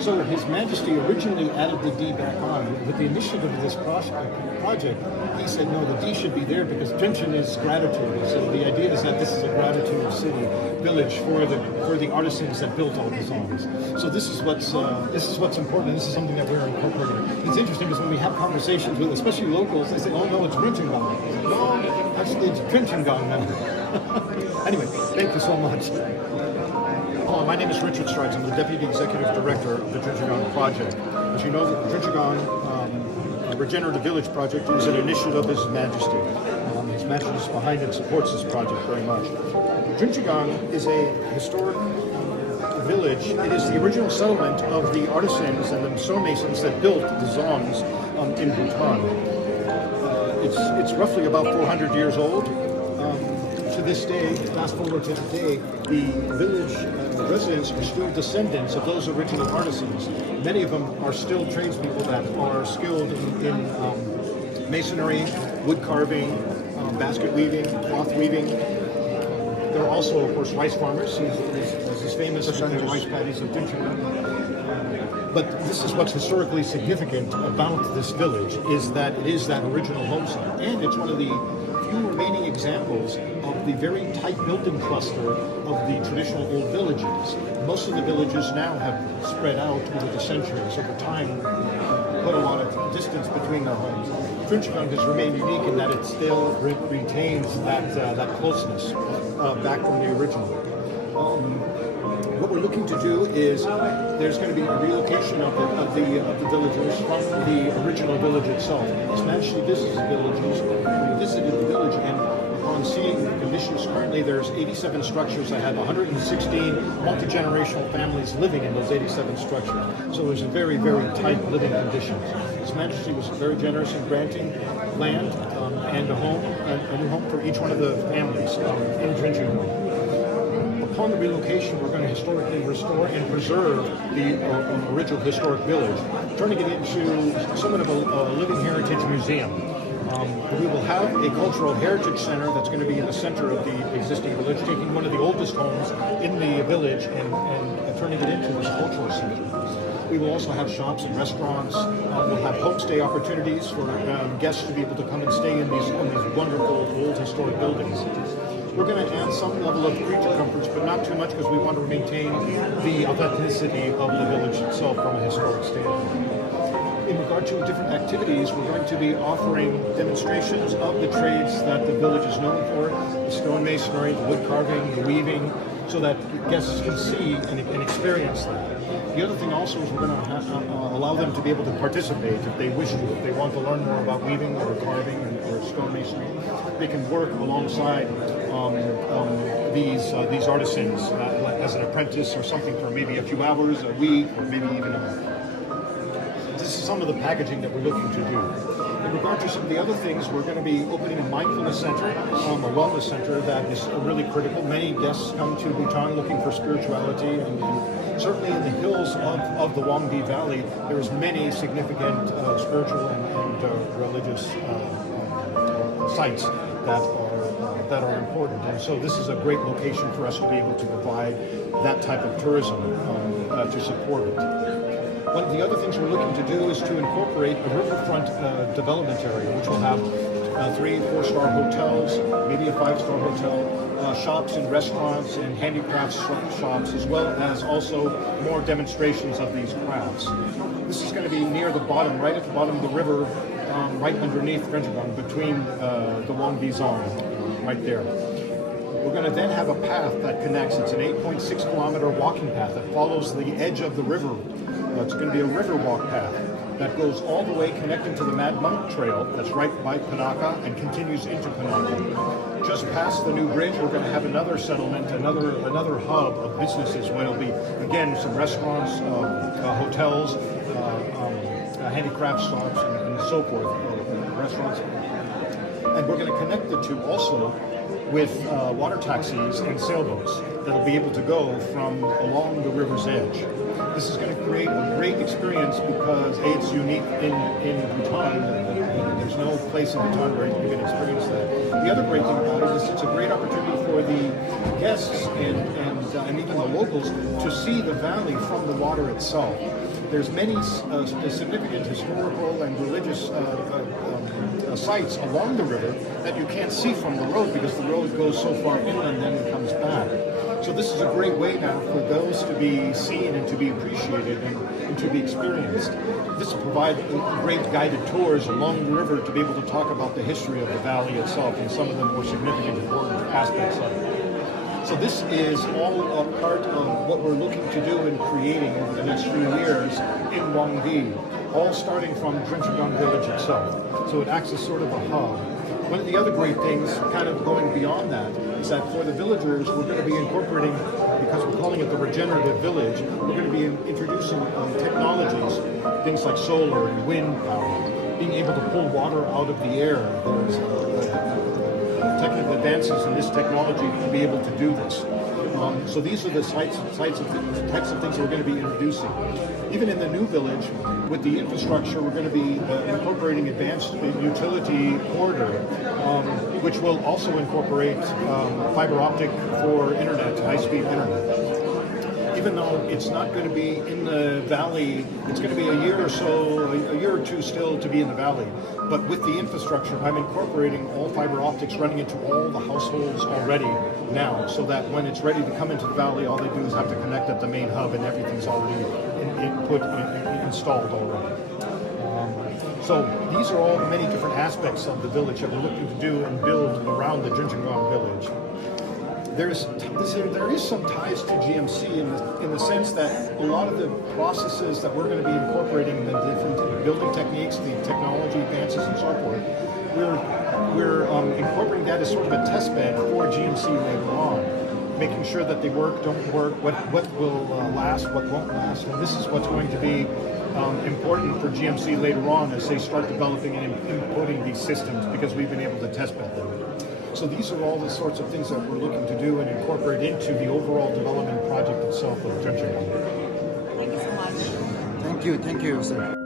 So His Majesty originally added the D back on. With the initiative of this project, he said, no, the D should be there because Drinchengang is gratitude. So the idea is that this is a gratitude city, village for the artisans that built all the songs. So this is what's important, and this is something that we're incorporating. It's interesting because when we have conversations with, especially locals, they say, oh no, it's Drinchengang. No, actually it's Drinchengang now. Anyway, thank you so much. Hello, my name is Richard Strikes. I'm the Deputy Executive Director of the Drinchengang Project. As you know, the Drinchengang Regenerative Village Project is an initiative of His Majesty. His Majesty is behind and supports this project very much. Drinchengang is a historic village. It is the original settlement of the artisans and the stonemasons that built the zongs in Bhutan. It's roughly about 400 years old. To this day, fast forward to today, the village residents are still descendants of those original artisans. Many of them are still tradespeople that are skilled in masonry, wood carving, basket weaving, cloth weaving. There are also, of course, rice farmers. He's famous for the rice paddies of Drinchengang. But this is what's historically significant about this village, is that it is that original home site. And it's one of the few remaining examples of the very tight building cluster of the traditional old villages. Most of the villages now have spread out over the centuries. Over time, put a lot of distance between their homes. Drinchengang has remained unique in that it still retains that closeness back from the original. What we're looking to do is there's going to be a relocation of the villagers from the original village itself. His Majesty visited the village, and upon seeing the conditions currently, there's 87 structures that have 116 multi-generational families living in those 87 structures. So there's a very, very tight living conditions. His Majesty was very generous in granting land and a new home for each one of the families in Drinchengang. Upon the relocation, we're going to historically restore and preserve the original historic village, turning it into somewhat of a living heritage museum. We will have a cultural heritage center that's going to be in the center of the existing village, taking one of the oldest homes in the village and turning it into this cultural center. We will also have shops and restaurants. We'll have homestay opportunities for guests to be able to come and stay in these wonderful old historic buildings. We're going to add some level of creature comforts, but not too much because we want to maintain the authenticity of the village itself from a historic standpoint. In regard to different activities, we're going to be offering demonstrations of the trades that the village is known for, the stone masonry, the wood carving, the weaving, so that guests can see and experience that. The other thing also is we're going to allow them to be able to participate if they wish to. If they want to learn more about weaving or carving or stone masonry, they can work alongside these artisans as an apprentice or something for maybe a few hours, a week, or maybe even a month. This is some of the packaging that we're looking to do. In regard to some of the other things, we're going to be opening a mindfulness center, a wellness center that is really critical. Many guests come to Bhutan looking for spirituality, and certainly in the hills of the Huangdi Valley, there's many significant spiritual and religious sites that are important. And so this is a great location for us to be able to provide that type of tourism to support it. One of the other things we're looking to do is to incorporate a riverfront development area, which will have 3- and 4-star hotels, maybe a 5-star hotel, shops and restaurants and handicrafts shops, as well as also more demonstrations of these crafts. This is going to be near the bottom, right at the bottom of the river, right underneath Drinchengang, between the Huangdi Zone, right there. We're going to then have a path that connects. It's an 8.6 kilometer walking path that follows the edge of the river. It's going to be a river walk path that goes all the way connecting to the Mad Monk Trail that's right by Panaka and continues into Panaka. Just past the new bridge, we're going to have another settlement, another hub of businesses where there'll be, again, some restaurants, hotels, handicraft shops, and so forth, restaurants. And we're going to connect the two also with water taxis and sailboats that'll be able to go from along the river's edge. This is going to create a great experience because A, it's unique in Bhutan. There's no place in Bhutan where you can experience that. The other great thing about it is it's a great opportunity for the guests and even the locals to see the valley from the water itself. There's many significant historical and religious sites along the river that you can't see from the road because the road goes so far inland and then comes back. So this is a great way now for those to be seen and to be appreciated and to be experienced. This will provide great guided tours along the river to be able to talk about the history of the valley itself and some of the more significant important aspects of it. So this is all a part of what we're looking to do and creating over the next few years in Wangdi, all starting from Drinchengang village itself. So it acts as sort of a hub. One of the other great things, kind of going beyond that, is that for the villagers, we're going to be incorporating, because we're calling it the regenerative village, we're going to be introducing technologies, things like solar and wind power, being able to pull water out of the air. There's technical advances in this technology to be able to do this. So these are the types of things we're going to be introducing. Even in the new village, with the infrastructure, we're going to be incorporating advanced utility corridor, which will also incorporate fiber optic for internet, high-speed internet. Even though it's not going to be in the valley, it's going to be a year or two still to be in the valley. But with the infrastructure, I'm incorporating all fiber optics running into all the households already now, so that when it's ready to come into the valley, all they do is have to connect at the main hub and everything's already installed already. So these are all the many different aspects of the village that we're looking to do and build around the Drinchengang village. There is some ties to GMC in the sense that a lot of the processes that we're going to be incorporating, the different building techniques, the technology advances and so forth, we're incorporating that as sort of a test bed for GMC later on, making sure that they work, don't work, what will last, what won't last, and this is what's going to be important for GMC later on as they start developing and inputting these systems, because we've been able to test bed them. So these are all the sorts of things that we're looking to do and incorporate into the overall development project itself of Drinchengang. Thank you so much. Thank you, sir.